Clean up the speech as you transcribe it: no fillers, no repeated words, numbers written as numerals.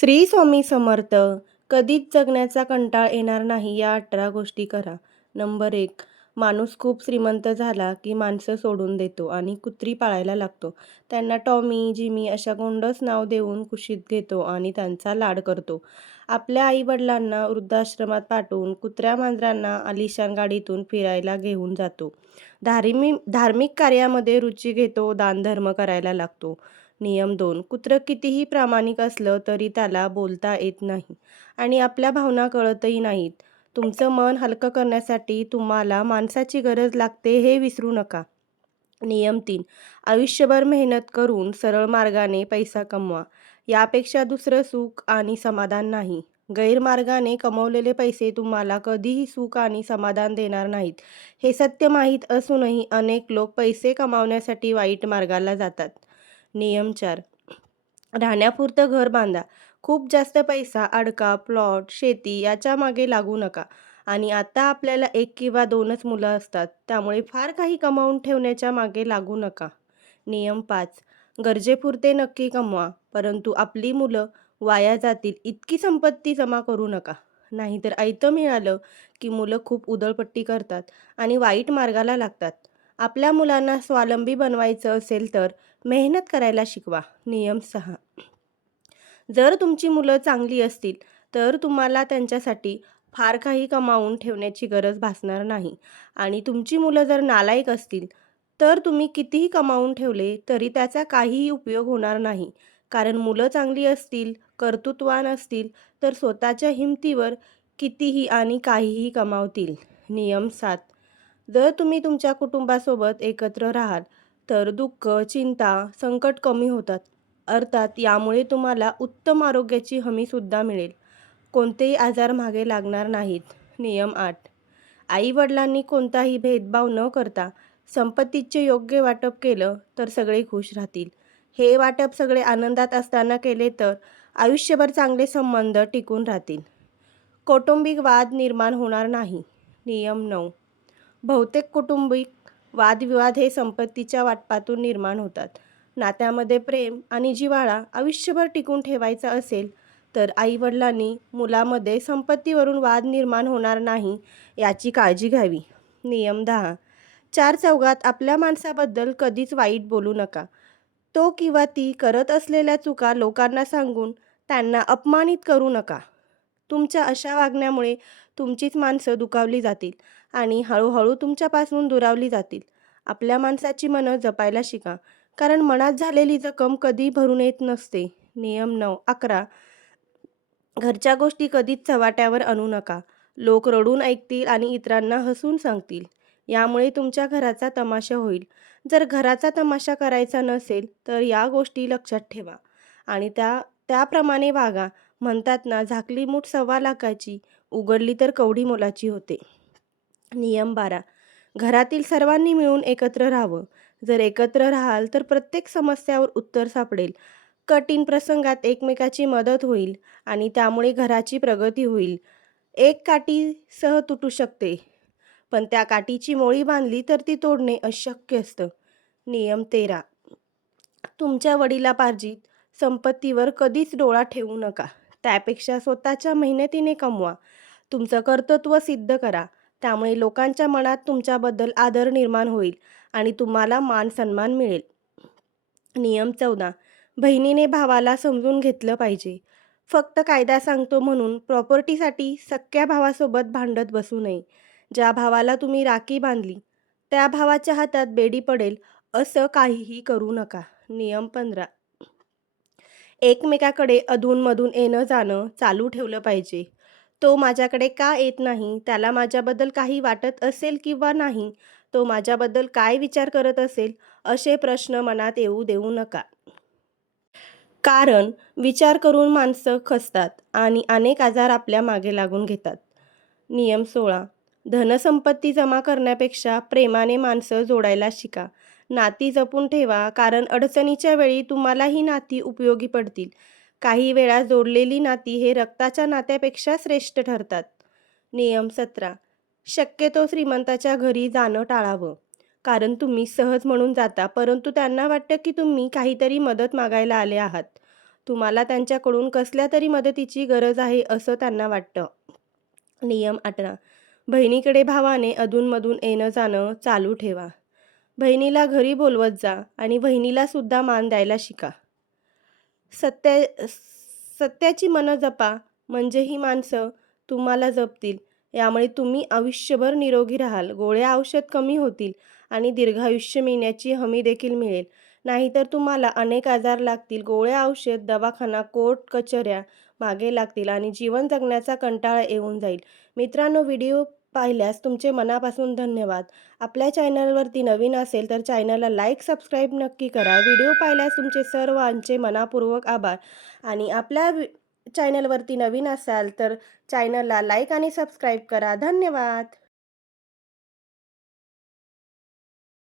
श्री स्वामी समर्थ. कधीच जगण्याचा कंटाळ येणार नाही या 18 गोष्टी करा. नंबर 1. माणूस खूप श्रीमंत झाला की माणसं सोडून देतो आणि कुत्री पाळायला लागतो. त्यांना टॉमी, जिमी अशा गोंडस नाव देऊन कुशीत घेतो आणि त्यांचा लाड करतो. आपल्या आईवडिलांना वृद्धाश्रमात पाठवून कुत्र्या-मांजरांना आलिशान गाडीतून फिरायला घेऊन जातो. धार्मिक कार्यामध्ये रुची घेतो, दानधर्म करायला लागतो. नियम 2. कुत्रं कितीही प्रामाणिक असलं तरी त्याला बोलता येत नाही आणि आपल्या भावना कळतही नाहीत. तुमचं मन हलकं करण्यासाठी तुम्हाला माणसाची गरज लागते हे विसरू नका. नियम 3. आयुष्यभर मेहनत करून सरळ मार्गाने पैसा कमवा. यापेक्षा दुसरं सुख आणि समाधान नाही. गैरमार्गाने कमवलेले पैसे तुम्हाला कधीही सुख आणि समाधान देणार नाहीत. हे सत्य माहीत असूनही अनेक लोक पैसे कमावण्यासाठी वाईट मार्गाला जातात. नियम 4. राहण्यापुरतं घर बांधा. खूप जास्त पैसा, अडका, प्लॉट, शेती याच्या मागे लागू नका. आणि आता आपल्याला 1 किंवा 2च मुलं असतात, त्यामुळे फार काही कमावून ठेवण्याच्या मागे लागू नका. नियम 5. गरजेपुरते नक्की कमवा, परंतु आपली मुलं वाया जातील इतकी संपत्ती जमा करू नका. नाहीतर आयतं मिळालं की मुलं खूप उधळपट्टी करतात आणि वाईट मार्गाला लागतात. आपल्या मुलांना स्वावलंबी बनवायचं असेल तर मेहनत करायला शिकवा. नियम 6. जर तुमची मुलं चांगली असतील तर तुम्हाला त्यांच्यासाठी फार काही कमावून ठेवण्याची गरज भासणार नाही आणि तुमची मुलं जर नालायक असतील तर तुम्ही कितीही कमावून ठेवले तरी त्याचा काहीही उपयोग होणार नाही. कारण मुलं चांगली असतील, कर्तृत्ववान असतील तर स्वतःच्या हिमतीवर कितीही आणि काहीही कमावतील. नियम 7. जर तुम्ही तुमच्या कुटुंबासोबत एकत्र राहाल तर दुःख, चिंता, संकट कमी होतात. अर्थात यामुळे तुम्हाला उत्तम आरोग्याची हमीसुद्धा मिळेल. कोणतेही आजार मागे लागणार नाहीत. नियम 8. आई-वडिलांनी कोणताही भेदभाव न करता संपत्तीचे योग्य वाटप केलं तर सगळे खुश राहतील. हे वाटप सगळे आनंदात असताना केले तर आयुष्यभर चांगले संबंध टिकून राहतील. कौटुंबिक वाद निर्माण होणार नाही. नियम 9. बहुतेक कौटुंबिक वादविवाद हे संपत्तीच्या वाटपातून निर्माण होतात. नात्यामध्ये प्रेम आणि जिव्हाळा आयुष्यभर टिकून ठेवायचा असेल तर आईवडिलांनी मुलामध्ये संपत्तीवरून वाद निर्माण होणार नाही याची काळजी घ्यावी. नियम 10. चार चौघात आपल्या माणसाबद्दल कधीच वाईट बोलू नका. तो किंवा ती करत असलेल्या चुका लोकांना सांगून त्यांना अपमानित करू नका. तुमच्या अशा वागण्यामुळे तुमचीच माणसं दुखावली जातील आणि हळूहळू तुमच्यापासून दुरावली जातील. आपल्या माणसाची मनं जपायला शिका, कारण मनात झालेली जखम कधी भरून येत नसते. नियम 11. घरच्या गोष्टी कधीच चव्हाट्यावर आणू नका. लोक रडून ऐकतील आणि इतरांना हसून सांगतील. यामुळे तुमच्या घराचा तमाशा होईल. जर घराचा तमाशा करायचा नसेल तर या गोष्टी लक्षात ठेवा आणि त्याप्रमाणे वागा. म्हणतात ना, झाकली मूठ 1.25 लाखाची, उघडली तर कवडी मोलाची होते. नियम 12. घरातील सर्वांनी मिळून एकत्र राहावं. जर एकत्र राहाल तर प्रत्येक समस्यावर उत्तर सापडेल. कठीण प्रसंगात एकमेकाची मदत होईल आणि त्यामुळे घराची प्रगती होईल. एक काठी सह तुटू शकते, पण त्या काठीची मोळी बांधली तर ती तोडणे अशक्य असतं. नियम 13. तुमच्या वडिलोपार्जित संपत्तीवर कधीच डोळा ठेवू नका. त्यापेक्षा स्वतःच्या मेहनतीने कमवा. तुमचं कर्तृत्व सिद्ध करा. त्यामुळे लोकांच्या मनात तुमच्याबद्दल आदर निर्माण होईल आणि तुम्हाला मान-सन्मान मिळेल. नियम 14. बहिणीने भावाला समजून घेतलं पाहिजे. फक्त कायदा सांगतो म्हणून प्रॉपर्टीसाठी सख्ख्या भावासोबत भांडत बसू नये. ज्या भावाला तुम्ही राखी बांधली, त्या भावाच्या हातात बेडी पडेल असं काहीही करू नका. नियम 15. एकमेकाकडे अधूनमधून येणं-जाणं चालू ठेवलं पाहिजे. तो माझ्याकडे का येत नाही? त्याला माझ्याबद्दल काही वाटत असेल किंवा नाही? तो माझ्याबद्दल काय विचार करत असेल? असे प्रश्न मनात येऊ देऊ नका. कारण विचार करून माणसं खचतात आणि अनेक आजार आपल्या मागे लागून घेतात. नियम 16. धनसंपत्ती जमा करण्यापेक्षा प्रेमाने माणसं जोडायला शिका. नाती जपून ठेवा, कारण अडचणीच्या वेळी तुम्हाला ही नाती उपयोगी पडतील. काही वेळा जोडलेली नाती हे रक्ताच्या नात्यापेक्षा श्रेष्ठ ठरतात. नियम 17. शक्यतो श्रीमंताच्या घरी जाणं टाळावं. कारण तुम्ही सहज म्हणून जाता, परंतु त्यांना वाटतं की तुम्ही काहीतरी मदत मागायला आले आहात. तुम्हाला त्यांच्याकडून कसल्या तरी मदतीची गरज आहे असं त्यांना वाटतं. नियम 18. बहिणीकडे भावाने अधूनमधून येणं-जाणं चालू ठेवा. बहिणीला घरी बोलवत जा आणि बहिणीला सुद्धा मान द्यायला शिका. सत्य सत्याची मनं जपा, म्हणजे ही माणसं तुम्हाला जपतील. यामुळे तुम्ही आयुष्यभर निरोगी राहाल. गोळ्या औषध कमी होतील आणि दीर्घायुष्य मिळण्याची हमी देखील मिळेल. नाहीतर तुम्हाला अनेक आजार लागतील. गोळ्या औषध, दवाखाना, कोर्ट कचऱ्या मागे लागतील आणि जीवन जगण्याचा कंटाळा येऊन जाईल. मित्रांनो, व्हिडिओ पाहिल्यास तुमचे मनापासून धन्यवाद. आपल्या चॅनलवरती नवीन असेल तर चॅनलला लाईक, सबस्क्राईब नक्की करा. व्हिडिओ पाहिल्यास तुमचे सर्वांचे मनःपूर्वक आभार. आणि आपल्या चॅनलवरती नवीन असाल तर चॅनलला लाईक आणि सबस्क्राईब करा. धन्यवाद.